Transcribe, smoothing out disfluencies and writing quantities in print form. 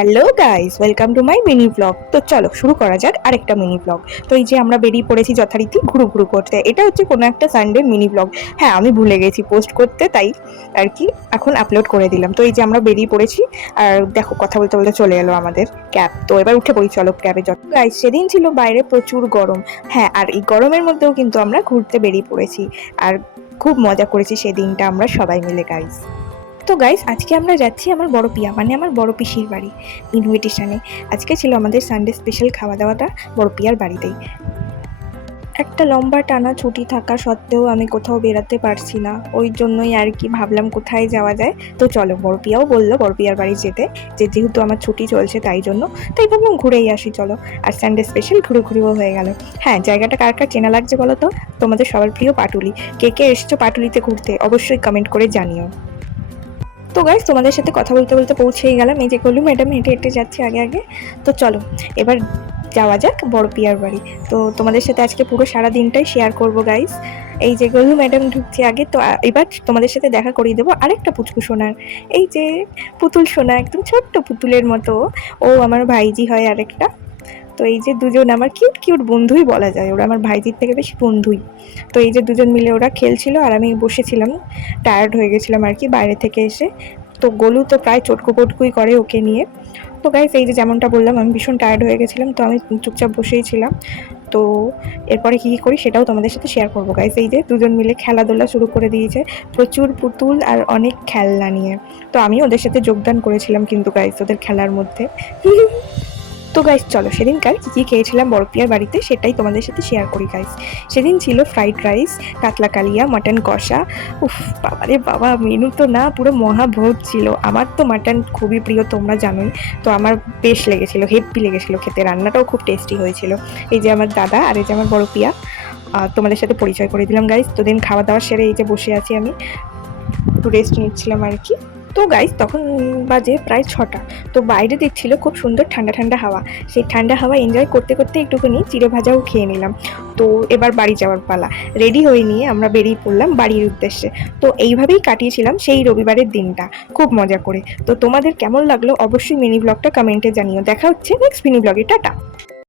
Hello guys, welcome to my mini blog. তো চলো শুরু করা যাক আরেকটা মিনি ব্লগ। তো এই যে আমরা বেরিয়ে পড়েছি যথারীতি ঘুরু ঘুরু করতে। এটা হচ্ছে কোনো একটা সানডে মিনি ব্লগ। হ্যাঁ, আমি ভুলে গেছি পোস্ট করতে, তাই আর কি এখন আপলোড করে দিলাম। তো এই যে আমরা বেরিয়ে পড়েছি, আর দেখো কথা বলতে বলতে চলে এলো আমাদের ক্যাব। তো এবার উঠে পড়ি, চলো ক্যাবে। যত গাইস, সেদিন ছিল বাইরে প্রচুর গরম। হ্যাঁ, আর এই গরমের মধ্যেও কিন্তু আমরা ঘুরতে বেরিয়ে পড়েছি, আর খুব মজা করেছি সেদিনটা আমরা সবাই মিলে গাইস। তো গাইস, আজকে আমরা যাচ্ছি আমার বড় পিয়া মানে আমার বড় পিসির বাড়ি ইনভিটেশনে। আজকে ছিল আমাদের সানডে স্পেশাল খাওয়া দাওয়াটা বড় পিয়ার বাড়িতেই। একটা লম্বা টানা ছুটি থাকা সত্ত্বেও আমি কোথাও বেরাতে পারছি না, ওই জন্যই আর কি ভাবলাম কোথায় যাওয়া যায়। তো চলো, বড় পিয়াও বললো বড় পিয়ার বাড়ি যেতে, যে যেহেতু আমার ছুটি চলছে তাই ভাবলাম ঘুরেই আসি চলো। আর সানডে স্পেশাল ঘুরেও হয়ে গেল। হ্যাঁ, জায়গাটা কার কার চেনা লাগছে বলো তো? তোমাদের সবার প্রিয় পাটুলি। কে কে এসছো পাটুলিতে ঘুরতে অবশ্যই কমেন্ট করে জানিও। তো গাইস, তোমাদের সাথে কথা বলতে বলতে পৌঁছেই গেলাম। এই যে গলু ম্যাডাম হেঁটে হেঁটে যাচ্ছে আগে আগে। তো চলো এবার যাওয়া যাক বড় পিয়ার বাড়ি। তো তোমাদের সাথে আজকে পুরো সারা দিনটাই শেয়ার করব গাইস। এই যে গলু ম্যাডাম ঢুকছে আগে, তো এবার তোমাদের সাথে দেখা করিয়ে দেবো আরেকটা পুচকু সোনার। এই যে পুতুল সোনা, একদম ছোট্ট পুতুলের মতো। ও আমার ভাইজি হয় আরেকটা। তো এই যে দুজন আমার কিউট কিউট বন্ধুই বলা যায়, ওরা আমার ভাইজির থেকে বেশি বন্ধুই। তো এই যে দুজন মিলে ওরা খেলছিল আর আমি বসেছিলাম, টায়ার্ড হয়ে গেছিলাম আর কি বাইরে থেকে এসে। তো গোলু তো প্রায় চটকু পটকুই করে ওকে নিয়ে। তো গাইস, এই যে যেমনটা বললাম আমি ভীষণ টায়ার্ড হয়ে গেছিলাম, তো আমি চুপচাপ বসেই ছিলাম। তো এরপরে কী করি সেটাও তোমাদের সাথে শেয়ার করবো গাইস। এই যে দুজন মিলে খেলাধুলা শুরু করে দিয়েছে, প্রচুর পুতুল আর অনেক খেলনা নিয়ে। তো আমি ওদের সাথে যোগদান করেছিলাম কিন্তু গাইস ওদের খেলার মধ্যে। তো গাইস, চলো সেদিনকার কী খেয়েছিলাম বড় পিয়ার বাড়িতে সেটাই তোমাদের সাথে শেয়ার করি গাইস। সেদিন ছিল ফ্রাইড রাইস, কাতলা কালিয়া, মাটন কষা। উফ, বাবারে বাবা, মেনু তো না পুরো মহাভোজ ছিল। আমার তো মাটন খুবই প্রিয়, তোমরা জানোই। তো আমার বেশ লেগেছিলো, হেব্বি লেগেছিলো খেতে, রান্নাটাও খুব টেস্টি হয়েছিল। এই যে আমার দাদা আর এই যে আমার বড় পিয়া, তোমাদের সাথে পরিচয় করে দিলাম গাইস। তো দিন খাওয়া দাওয়া সেরে এই যে বসে আছি আমি, একটু রেস্ট নিচ্ছিলাম আর কি। তো গাইস, তখন বাজে প্রায় 6টা। তো বাইরে দেখছিল খুব সুন্দর ঠান্ডা ঠান্ডা হাওয়া। সেই ঠান্ডা হাওয়া এনজয় করতে করতে একটুখানি চিড়ে ভাজাও খেয়ে নিলাম। তো এবার বাড়ি যাওয়ার পালা। রেডি হয়ে নিয়ে আমরা বেরিয়ে পড়লাম বাড়ির উদ্দেশ্যে। তো এইভাবেই কাটিয়েছিলাম সেই রবিবারের দিনটা খুব মজা করে। তো তোমাদের কেমন লাগলো অবশ্যই মিনি ব্লগটা কমেন্টে জানিও। দেখা হচ্ছে নেক্সট মিনি ব্লগে। টাটা।